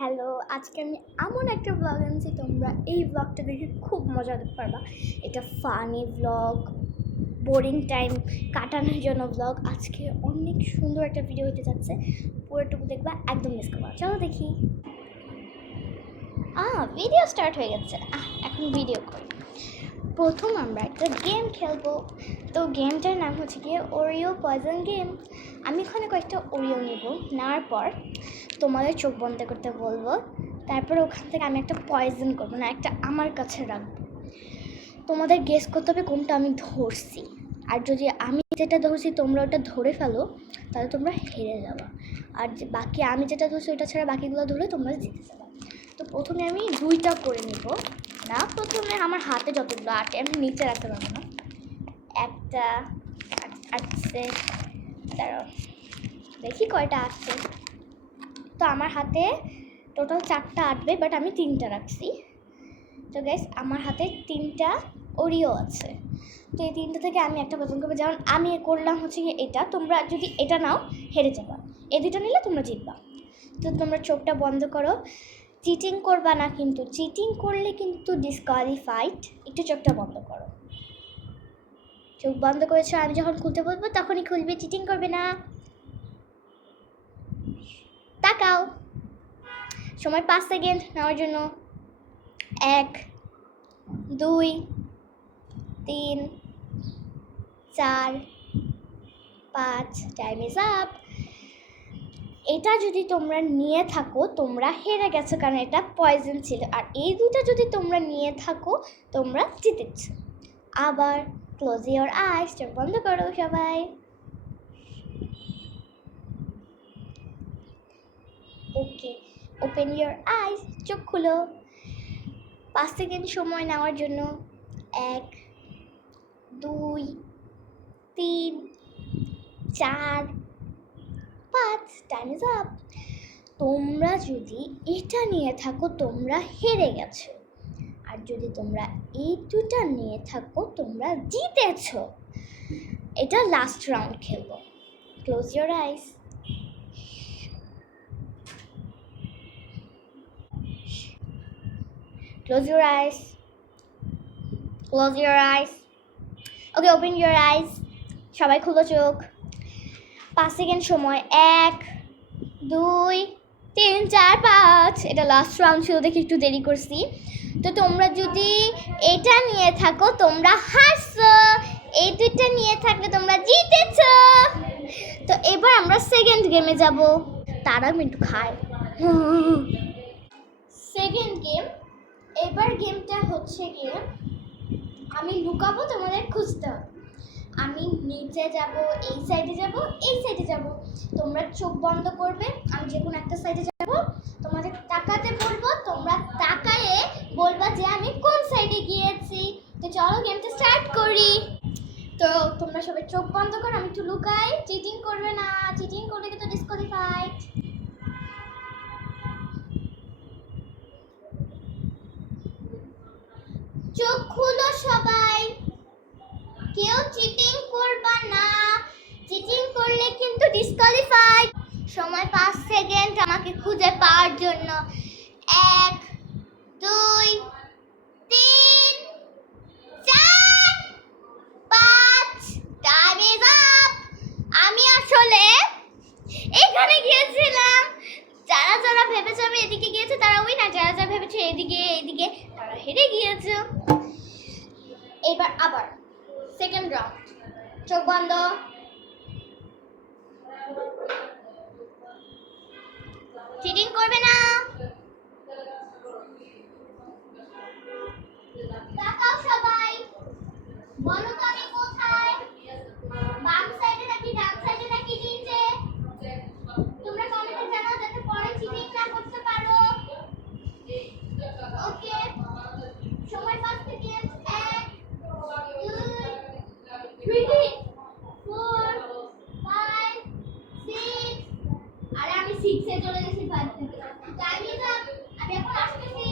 Hello, আজকে আমি এমন একটা ব্লগ আনছি, তোমরা এই ব্লগটা দেখে খুব মজা করতে পারবা। এটা ফানি ব্লগ, বোরিং টাইম কাটানোর জন্য ব্লগ। আজকে অনেক সুন্দর একটা ভিডিও হতে যাচ্ছে, পুরোটুকু দেখবা, একদম মিস করবা। চলো দেখি। ভিডিও স্টার্ট হয়ে গেছে। এখন ভিডিও করি। প্রথম আমরা একটা গেম খেলবো। তো গেমটার নাম হচ্ছে গিয়ে ওরিও পয়জন গেম। আমি এখানে কয়েকটা ওরিও নেব, নেওয়ার পর তোমাদের চোখ বন্ধ করতে বলবো। তারপর ওখান থেকে আমি একটা পয়জন করবো, না একটা আমার কাছে রাখবো। তোমাদের গেস করতে হবে কোনটা আমি ধরছি। আর যদি আমি যেটা ধরছি তোমরা ওটা ধরে ফেলো, তাহলে তোমরা হেরে যাবা। আর যে বাকি আমি যেটা ধরছি ওটা ছাড়া বাকিগুলো ধরে তোমরা জিতে যাবা। তো প্রথমে আমি দুইটা করে নেব। না, প্রথমে আমার হাতে যতগুলো আটে আমি নিচে রাখতে পারবো না। একটা আসছে, দাঁড়াও দেখি কয়টা আসছে। তো আমার হাতে টোটাল 4টা আটবে, বাট আমি 3টা রাখছি। তো গাইস, আমার হাতে 3টা ওরিও আছে। তো এই 3টা থেকে আমি একটা পছন্দ করবো। যেমন আমি করলাম হচ্ছে কি এটা, তোমরা যদি এটা নাও হেরে যাবা, এই দুটো নিলে তোমরা জিতবা। তো তোমরা চোখটা বন্ধ করো, চিটিং করবা না কিন্তু, চিটিং করলে কিন্তু ডিসকোয়ালিফাইড। একটু চোখটা বন্ধ করো। চোখ বন্ধ করেছো, আমি যখন খুলতে বলবো তখনই খুলবে, চিটিং করবে না। তাকাও, সময় 5 সেকেন্ড নেওয়ার জন্য। 1 2 3 4 5, টাইম ইজ আপ। এটা যদি তোমরা নিয়ে থাকো তোমরা হেরে গেছো, কারণ এটা পয়জন ছিল। আর এই দুটো যদি তোমরা নিয়ে থাকো তোমরা জিতেছ। আবার ক্লোজ ইওর আইস, চোখ বন্ধ করো সবাই। ওকে, ওপেন ইওর আইস, চোখ খুলো। 5 সেকেন্ড সময় নেওয়ার জন্য। 1 2 3 4 5, টাইম ইজ আপ। তোমরা যদি এটা নিয়ে থাকো তোমরা হেরে গেছো। আর যদি তোমরা এই দুটা নিয়ে থাকো তোমরা জিতেছো। এটা লাস্ট রাউন্ড খেলবো। Close your ice. Close your eyes. Close your eyes. Okay, open your eyes. সবাই খুলো চোখ। 5 সেকেন্ড সময়। 1 2 3 4 5। এটা লাস্ট রাউন্ড ছিল দেখে একটু দেরি করছি। তো তোমরা যদি এটা নিয়ে থাকো তোমরা হারছো, এই দুইটা নিয়ে থাকলে তোমরা জিতেছো। তো এবার আমরা সেকেন্ড গেমে যাব। তারা আমি একটু খাই। Second game. এবার গেমটা হচ্ছে গিয়ে আমি লুকাবো, তোমাদের খুঁজতে হবে। আমি নিচে যাব, এই সাইডে যাব, এই সাইডে যাব। তোমরা চোখ বন্ধ করবে, আমি যে কোনো একটা সাইডে যাব, তোমাদের তাকাতে বলবো, তোমরা তাকায়ে বলবা যে আমি কোন সাইডে গিয়েছি। তো চলো গেমটা স্টার্ট করি। তো তোমরা সবাই চোখ বন্ধ করো, আমি একটু লুকাই। চিটিং করবে না, চিটিং করলে কিন্তু ডিসকোয়ালিফাইড। চোখ খুলো সবাই, কেউ চিটিং করবা না, চিটিং করলে কিন্তু ডিসকোয়ালিফাইড। সময় 5 সেকেন্ড আমাকে খুঁজে পাওয়ার জন্য। 1 2 3 4 5, টাইম ইজ আপ। আমি আসলে এখানে গিয়েছিলাম। যারা যারা ভেবেছে আমি এদিকে গিয়েছে তারা উইনার, যারা যারা ভেবেছে এদিকে তারা হেরে গিয়েছে। এবার আবার সেকেন্ড রাউন্ড। চোখ বন্ধ। চিটিং করবে না। তাকাও সবাই, বলো তো আমি কোথায়, বাম সাইডে নাকি ডান সাইডে নাকি নিচে। তোমরা কমেন্টে জানাও যাতে পরে চিটিং না করতে পারো। ওকে, সময় 5 সেকেন্ড। 1 2 3 4 5 6। আরে আমি 6 এ চলে গেছি 5 থেকে। Time is up. আমি এখন আসতেছি।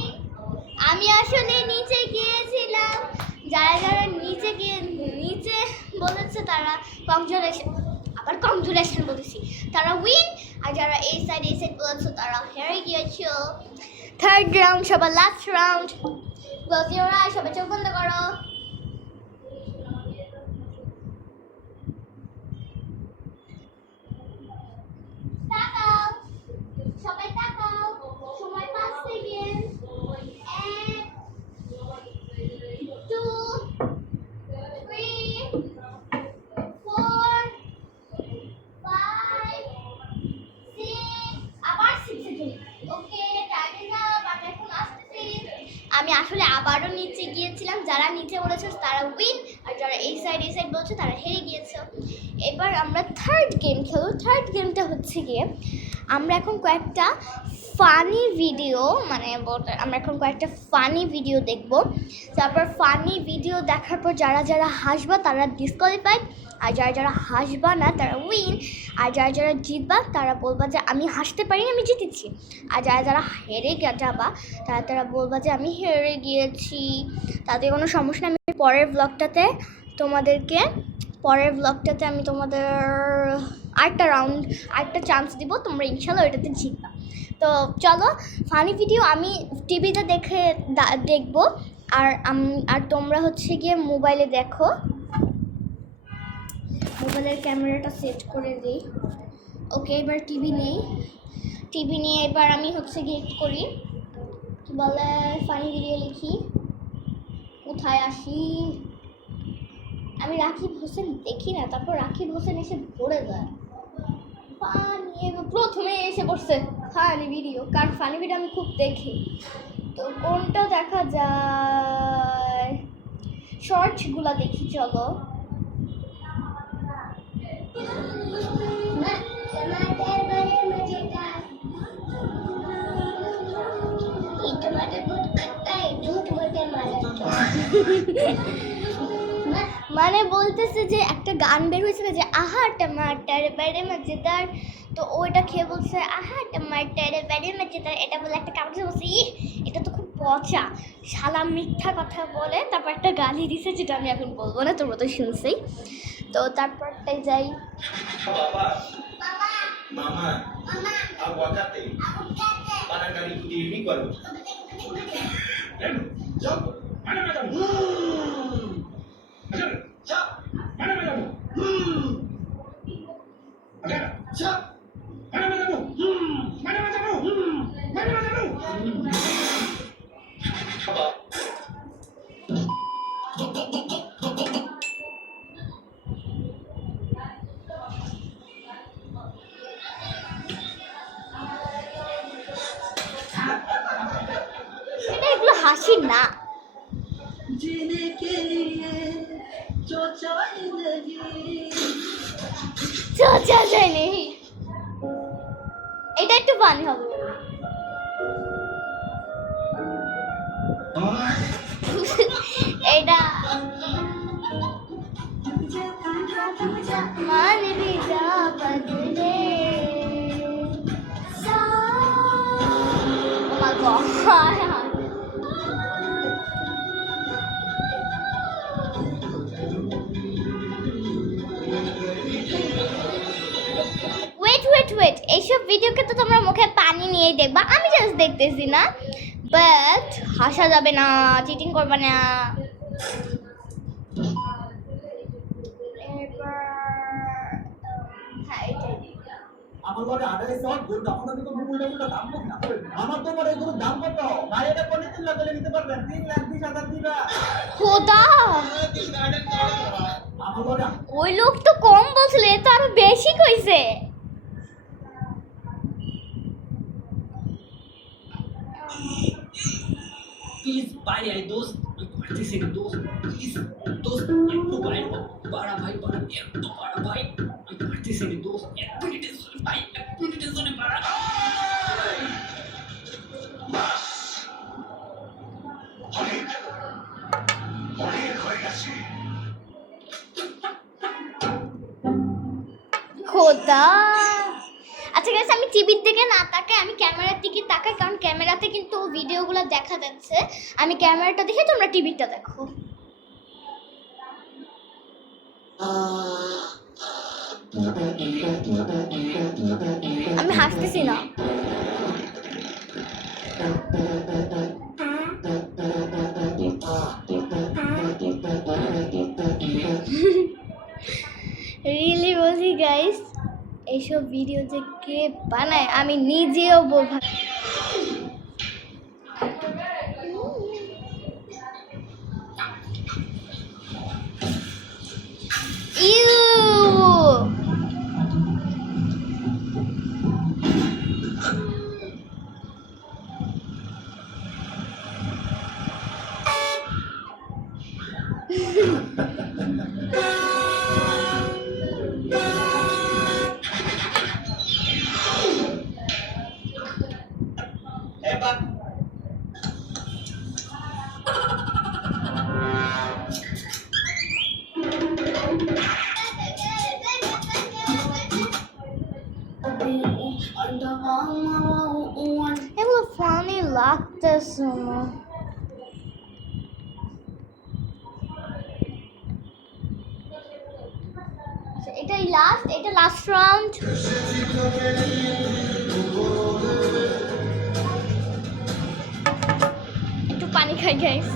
আমি আসলে নিচে গিয়েছিলাম। যারা যারা নিচে বলেছে তারা কংগ্রাচুলেশন, আবার কংগ্রাচুলেশন বলেছি, তারা উইন। আর যারা এই সাইড বলেছো তারা হেরে গিয়েছো। থার্ড রাউন্ড, সবার last round. Close your I, সবাই চোখ বন্ধ করো। তাকাও, সবাই তাকাও, সময় 5 সেকেন্ড। 1 2 3 4 5 6, আবার 6 সেকেন্ড। ওকে, টাইম আপ। আমি এখন আসতেছি। আমি আসলে আবারও নিচে গিয়েছিলাম, যারা নিচে বলেছে তারা উইন, আর যারা এই সাইড বলছে তারা হেরে গিয়েছে। এবার আমরা থার্ড গেম খেলবো। থার্ড গেমটা হচ্ছে গিয়ে আমরা এখন কয়েকটা ফানি ভিডিও, মানে আমরা এখন কয়েকটা ফানি ভিডিও দেখব। তারপর ফানি ভিডিও দেখার পর যারা যারা হাসবা তারা ডিসকোয়ালিফাইড, আর যারা যারা হাসবা না তারা উইন, আর যারা যারা জিতবা তারা বলবা যে আমি হাসতে পারিনি, আমি জিতেছি। আর যারা যারা হেরে যাবা তারা তারা বলবা যে আমি হেরে গিয়েছি। তাতে কোনো সমস্যা নেই। আমি পরের ব্লগটাতে আমি তোমাদের আরেকটা রাউন্ড, আরেকটা চান্স দিব, তোমরা ইনশাল্লাহ ওইটাতে জিতবা। তো চলো, ফানি ভিডিও আমি টিভিতে দেখবো, আর তোমরা হচ্ছে গিয়ে মোবাইলে দেখো। মোবাইলের ক্যামেরাটা সেট করে দিই। ওকে, এবার টিভি নিয়ে এবার আমি হচ্ছে গিয়ে করি কি বলে, ফানি ভিডিও লিখি। কোথায় আসি? আমি রাকিব হোসেন দেখি না, তারপর রাকিব হোসেন এসে ভরে যায়। প্রথমে এসে পড়ছে ফানি ভিডিও, কারণ ফানি ভিডিও আমি খুব দেখি। তো কোনটা দেখা যায়? শর্টসগুলো দেখি, চলো। মানে বলতেছে যে একটা গান বের হয়েছে না, যে আহা টমাটার বাড়ে মজেদার, তো ওইটা খেয়ে বলছে আহা টমাটার বাড়ে মজেদার। এটা বলে একটা কাউকে বলছে এটা তো খুব পচা, শালা মিথ্যা কথা বলে। তারপর একটা গালি দিছে, যেটা আমি এখন বলবো না, তোমরা তো শুনছেই। তো তারপরটাই যাই। Mama, aguacate. Para kali putih ini baru. Jom, mana macam? Jom, mana macam? Ada, jom, mana macam? Mana macam? Mana macam? এগুলো হাসি না। এটা একটু ফানি হবে। এটা মান বিজা বদলে। Oh my god. ওয়েট, এইসব ভিডিওকে তো তোমরা মুখে পানি নিয়েই দেখবা, আমি জাস্ট দেখতেছি না। বাট হাসা যাবে না, চিটিং করবা না। আমার ঘরে আড়াই সব গোল তখন আমি তো মূল্যটা দাম কম না আমার তো আমার এগুলো দাম কত ভাই এটা কোনে 3 লাখ নিতে পারবেন 3,20,000 দিবা খোদা, আমার ঘরে ওই লোক তো কম বলছিল, এ তো আরো বেশি কইছে। प्लीज भाई आई दोस्त अच्छे से दोस्त प्लीज दोस्त एक तो भाई बड़ा एक तो बड़ा भाई अच्छे से दोस्त एक मिनट सुन भाई एक मिनट सुन बड़ा খোদা। আচ্ছা গাইস, আমি টিভির দিকে না তাকাই, আমি ক্যামেরার দিকে তাকাই, কারণ ক্যামেরাতে কিন্তু ভিডিওগুলো দেখা যাচ্ছে। আমি ক্যামেরাটা দেখে, তোমরা টিভিটা দেখো। আমি হাসতেছি না। রিয়েলি বলছি গাইস, এইসব ভিডিও যে কে বানায় আমি নিজেও বোঝা। ইউ এগুলো ফানি লাগতেছে না। এটা লাস্ট রাউন্ড। একটু পানি খাই গাইস।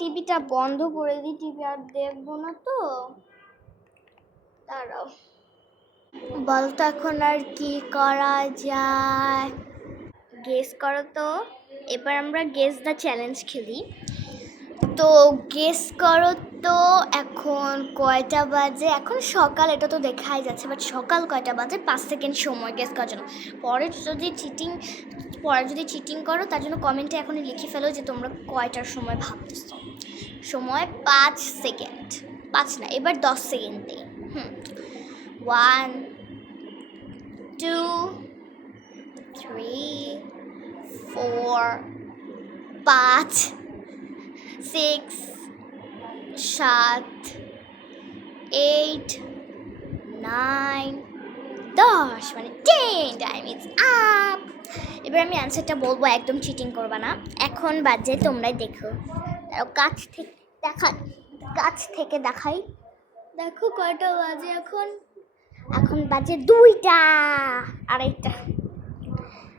টিভিটা বন্ধ করে দিই, টিভি আর দেখবো না তো। দাঁড়াও, বলতো এখন আর কি করা যায়? গেস করো তো। এবার আমরা গেস দ্য চ্যালেঞ্জ খেলি। তো গেস করো তো এখন কয়টা বাজে? এখন সকাল, এটা তো দেখাই যাচ্ছে, বাট সকাল কয়টা বাজে? 5 সেকেন্ড সময় গেস করার জন্য। পরে যদি চিটিং করো তার জন্য কমেন্টে এখনই লিখে ফেলো যে তোমরা কয়টার সময় ভাবতেছো। সময় 5 সেকেন্ড, 5 না, এবার 10 সেকেন্ড দিই। 1 2 3 4 5 6 7 8 9 10, মানে 10 টাইম ইজ আপ। এবার আমি অ্যান্সারটা বলবো, একদম চিটিং করবা না। এখন বাজে, তোমরাই দেখো, কাছ থেকে দেখাই। দেখো কয়টা বাজে এখন বাজে 2টা 2:30।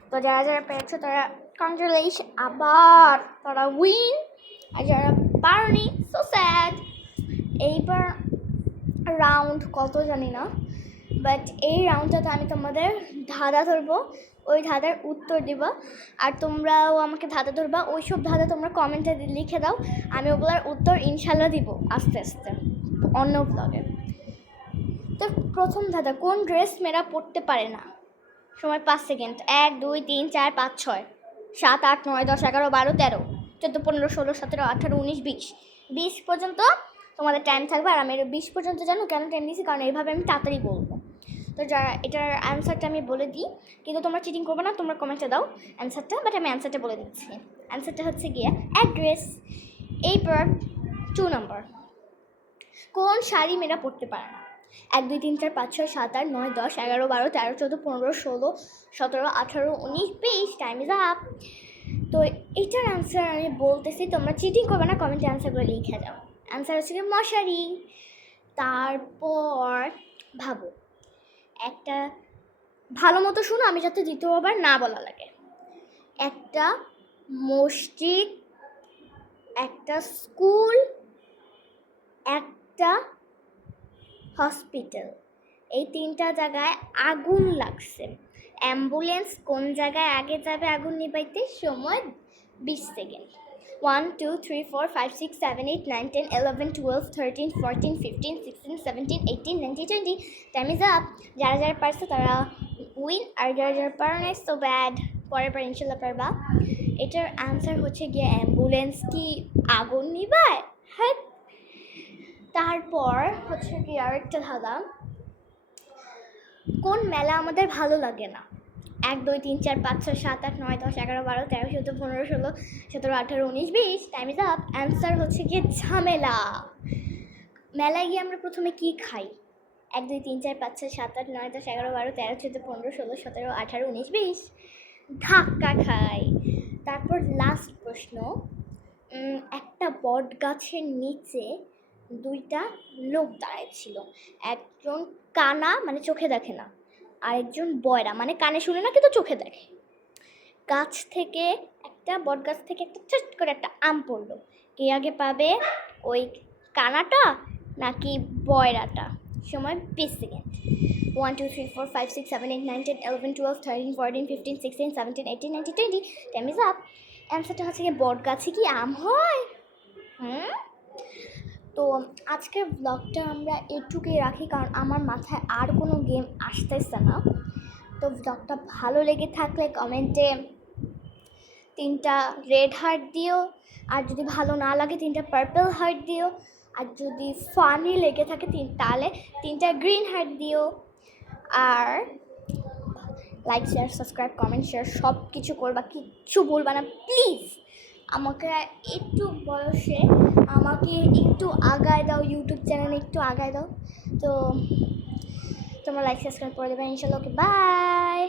তো যারা যারা পেরেছো তারা কংগ্রাচুলেশন, আবার তারা উইন। আর যারা পারোনি, সো স্যাড। এইবার রাউন্ড কত জানি না, বাট এই রাউন্ডটাতে আমি তোমাদের ধাঁধা ধরবো, ওই ধাঁধার উত্তর দিব। আর তোমরাও আমাকে ধাঁধা ধরবা, ওই সব ধাঁধা তোমরা কমেন্টে লিখে দাও, আমি ওগুলোর উত্তর ইনশাল্লাহ দিব আস্তে আস্তে অন্য ব্লগে। তো প্রথম ধাঁধা, কোন ড্রেস মেয়েরা পরতে পারে না? সময় 5 সেকেন্ড। 1 2 3 4 5 6 7 8 9 10 11 12 13 14 15 16 17 18 19 20 20 পর্যন্ত তোমাদের টাইম থাকবে। আর আমি 20 পর্যন্ত জানো কেন টাইম দিয়েছি? কারণ এইভাবে আমি তাড়াতাড়ি বলবো। তো যারা এটার অ্যান্সারটা আমি বলে দিই, কিন্তু তোমরা চিটিং করবে না, তোমরা কমেন্টে দাও অ্যান্সারটা, বাট আমি অ্যান্সারটা বলে দিচ্ছি। অ্যান্সারটা হচ্ছে গিয়ে অ্যাড্রেস। এইবার 2 নম্বর, কোন শাড়ি মেয়েরা পরতে পারে না? 1 2 3 4 5 6 7 8 9 10 11 12 13 14 15 16 17 18 19 20 টাইম ইজ আপ। তো এইটার অ্যান্সার আমি বলতেছি, তোমরা চিটিং করবে না, কমেন্টে অ্যান্সারগুলো লিখে দাও। অ্যান্সার হচ্ছে কি মশারি। তারপর ভাবো, একটা ভালো মতো শুনো, আমি যাতে দ্বিতীয়বার না বলা লাগে। একটা মসজিদ, একটা স্কুল, একটা হসপিটাল, এই 3টা জায়গায় আগুন লাগছে। অ্যাম্বুলেন্স কোন জায়গায় আগে যাবে আগুন নিভাইতে? সময় 20 সেকেন্ড। 1 2 3 4 5 6 7 8 9 10 11 12 13 14 15 16 17 18 19 20 time is up. যারা যারা পারছো তারা উইন, আর যারা যারা পারো নাই সো ব্যাড, পরের বার ইনশাল্লাহ পারবা। এটার অ্যান্সার হচ্ছে গিয়ে অ্যাম্বুলেন্স কি আগুন নিবায়? হ্যাঁ। তারপর হচ্ছে কি আরেকটা ধাঁধা, কোন মেলা আমাদের ভালো লাগে না? 1 2 3 4 5 6 7 8 9 10 11 12 13 14 15 16 17 18 19 20 টাইম ইজ আপ। অ্যান্সার হচ্ছে গিয়ে ঝামেলা। মেলায় গিয়ে আমরা প্রথমে কি খাই? 1 2 3 4 5 6 7 8 9 10 11 12 13 14 15 16 17 18 19 20 ধাক্কা খাই। তারপর লাস্ট প্রশ্ন, একটা বট গাছের নিচে 2টা লোক দাঁড়াইছিল। একজন কানা, মানে চোখে দেখে না, আরেকজন বয়রা, মানে কানে শুনে না কিন্তু চোখে দেখে। গাছ থেকে একটা বট গাছ থেকে একটা চট করে একটা আম পড়লো, কে আগে পাবে? ওই কানাটা নাকি বয়রাটা? সময় 20 সেকেন্ড। 1 2 3 4 5 6 7 8 9 10 11 12 13 14 15 16 17 18 19 20 time is up. অ্যান্সারটা হচ্ছে কি বট গাছে কি আম হয়? তো আজকের ব্লগটা আমরা এটুকুই রাখি, কারণ আমার মাথায় আর কোনো গেম আসতেছে না। তো ব্লগটা ভালো লেগে থাকলে কমেন্টে 3টা রেড হার্ট দিও, আর যদি ভালো না লাগে 3টা পার্পল হার্ট দিও, আর যদি ফানি লেগে থাকে তাহলে 3টা গ্রিন হার্ট দিও। আর like share subscribe comment share সব কিছু করবা, কিচ্ছু বলবা না প্লিজ। আমাকে একটু বয়সে আমাকে একটু আগায় দাও, ইউটিউব চ্যানেলে একটু আগায় দাও। তো তোমরা লাইক সাবস্ক্রাইব করে দেবে ইনশাল্লাহ। Okay bye.